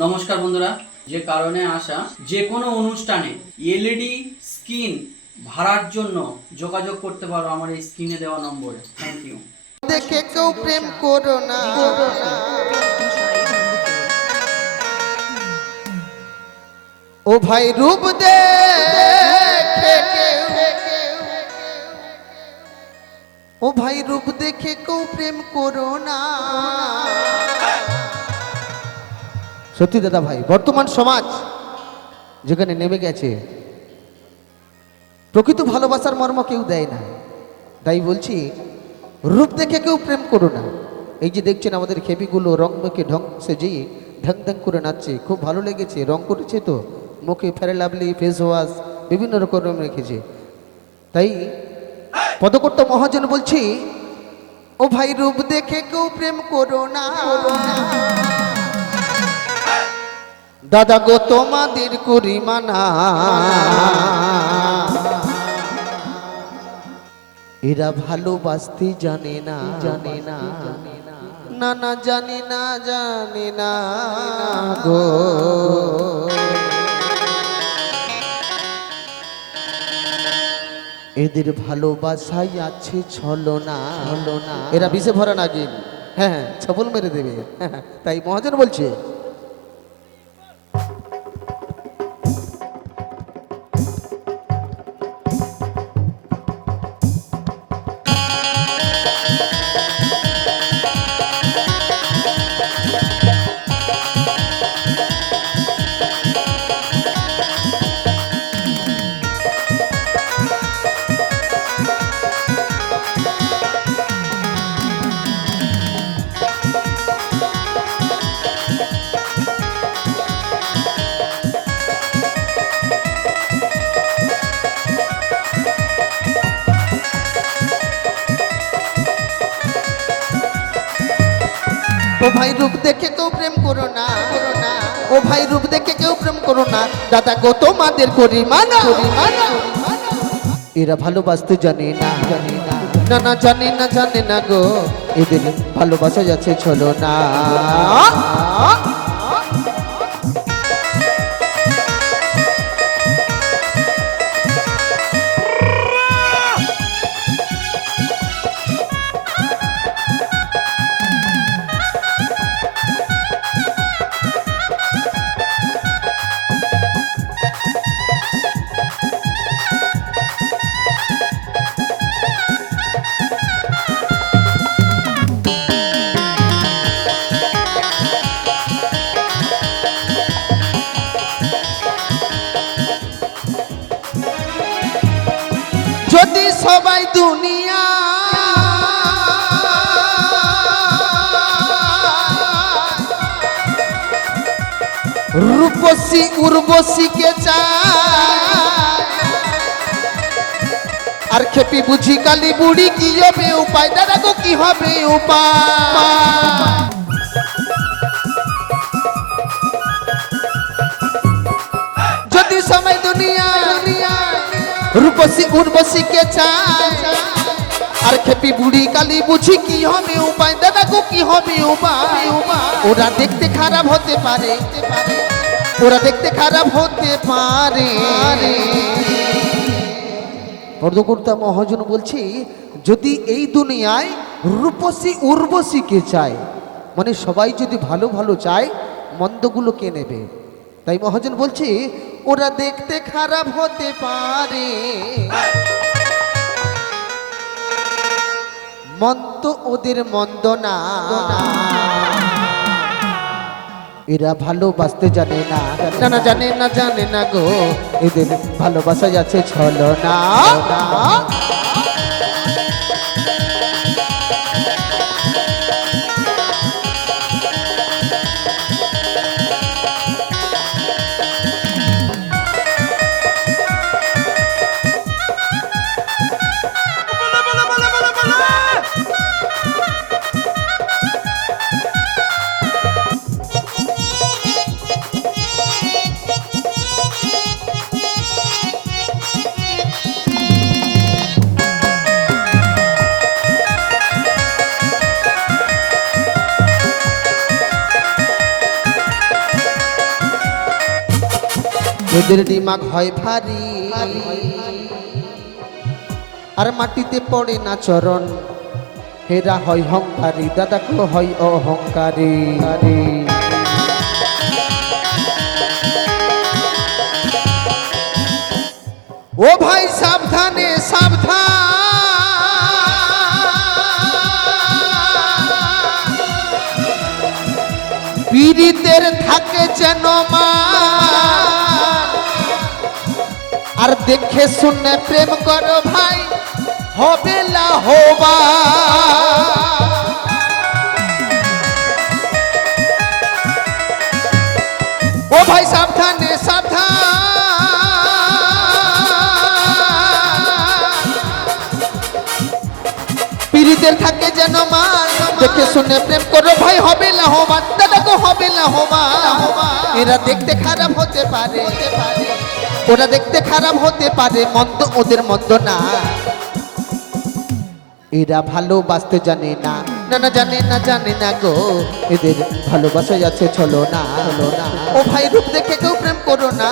নমস্কার বন্ধুরা, যে কারণে আসা যে কোনো অনুষ্ঠানে এলইডি স্ক্রিন ভাড়ার জন্য যোগাযোগ করতে পারো আমার এই স্ক্রিনে দেওয়া নম্বরে। Thank you. দেখে কেউ প্রেম করো না, ও ভাই রূপ দেখে ও ভাই রূপ দেখে কেউ প্রেম করো না। সত্যি দাদা ভাই, বর্তমান সমাজ যেখানে নেমে গেছে, প্রকৃত ভালোবাসার মর্ম কেউ দেয় না। তাই বলছি, রূপ দেখে কেউ প্রেম করো না। এই যে দেখছেন আমাদের খেপিগুলো রং মেখে ঢং সেজে ঢং ঢং করে নাচছে, খুব ভালো লেগেছে। রং করেছে তো, মুখে ফেয়ার লাভলি ফেস ওয়াশ বিভিন্ন রকম রেখেছে। তাই পদকর্তা মহাজন বলছি, ও ভাই রূপ দেখে কেউ প্রেম করো না। দাদা গো তোমাদের করি মানা, এরা ভালোবাসতে জানে না, জানে না, না না জানে না, জানে না গো। এদের ভালোবাসায় আছে ছলনা, ছলনা। এরা বিষে ভরা না গিন, হ্যাঁ ছবল মেরে দেবে। তাই মহাজন বলছে, ও ভাই রূপ দেখে কেউ প্রেম করো না, করো না। ও ভাই রূপ দেখে কেউ প্রেম করো না, দাদা গো তোমাদের করি মানা, করি মানা। এরা ভালোবাসতে জানে না, জানে না, না না জানে না, জানে না গো। এদের ভালোবাসা যাচ্ছে ছলো না। যদি সবাই দুনিয়া রূপসী উর্বশীকে চায়, আর খেপি বুঝি কালী বুড়ি কি হবে উপায়, দাদা গো কি হবে উপায়। যদি সবাই দুনিয়া রূপসী উর্বশীকে চায়, আর খেপি বুড়ি কালী বুঝি কি হবে উপায়, দাদা গো কি হবে উপায়। ওরা দেখতে খারাপ হতে পারে, ওরা দেখতে খারাপ হতে পারে। পদকর্তা মহাজন বলছি, যদি এই দুনিয়ায় রূপসী উর্বশীকে চায়, মানে সবাই যদি ভালো ভালো চায়, মন্দগুলো কে নেবে? তাই মহাজন বলছি, ওরা দেখতে খারাপ হতে পারে, মন তো ওদের মন্দ না। এরা ভালোবাসতে জানে না, না না জানে না, জানে না গো। এদের ভালোবাসা যাচ্ছে ছলনা। এদের দিমাগ হয় ভারী আর মাটিতে পড়ে না চরণ হেরা হয় হংকারী দাদাকে হয় অহংকারী ও ভাই সাবধানে সাবধান পীড়িতের থাকে যেন মান আর দেখে শুনে প্রেম করো ভাই হবে লাহবা ও ভাই সাবধানে সাবধান পীড়িতের থাকে যেন মান দেখে শুনে প্রেম করো ভাই হবে লাহবান দাদা গো হবে লাহবান এরা দেখতে খারাপ হতে পারে ওরা দেখতে খারাপ হতে পারে মন্দ ওদের মন্দ না এরা ভালোবাসতে জানে না না না জানে না গো এদের ভালোবাসায় আছে চলো না ও ভাই রূপ দেখে কেউ প্রেম করো না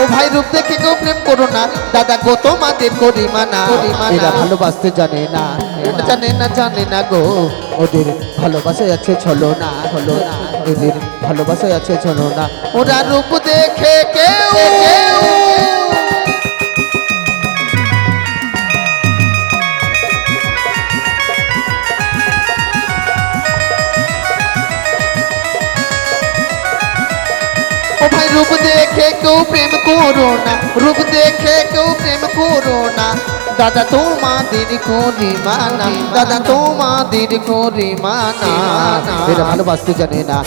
ও ভাই রূপ দেখে কেউ প্রেম করো না দাদা গো তোমাদের করিমানা এরা ভালোবাসতে জানে না জানে না গো ওদের ভালোবাসায় আছে চলো না এদের ভালোবাসায় আছে চলো না ওরা রূপ দেখে কেউ ও ভাই রূপ দেখে কেউ প্রেম করো না রূপ দেখে কেউ প্রেম করো না দাদা তোমাদের করিমানা এরা ভালোবাসতে জানে না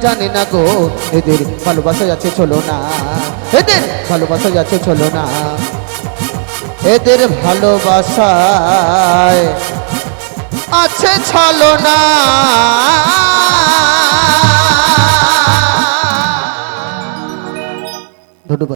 জানে না গো এদের ভালোবাসা যাচ্ছে চলো না এদের ভালোবাসা যাচ্ছে চলো না এদের ভালোবাসায় আছে চলো না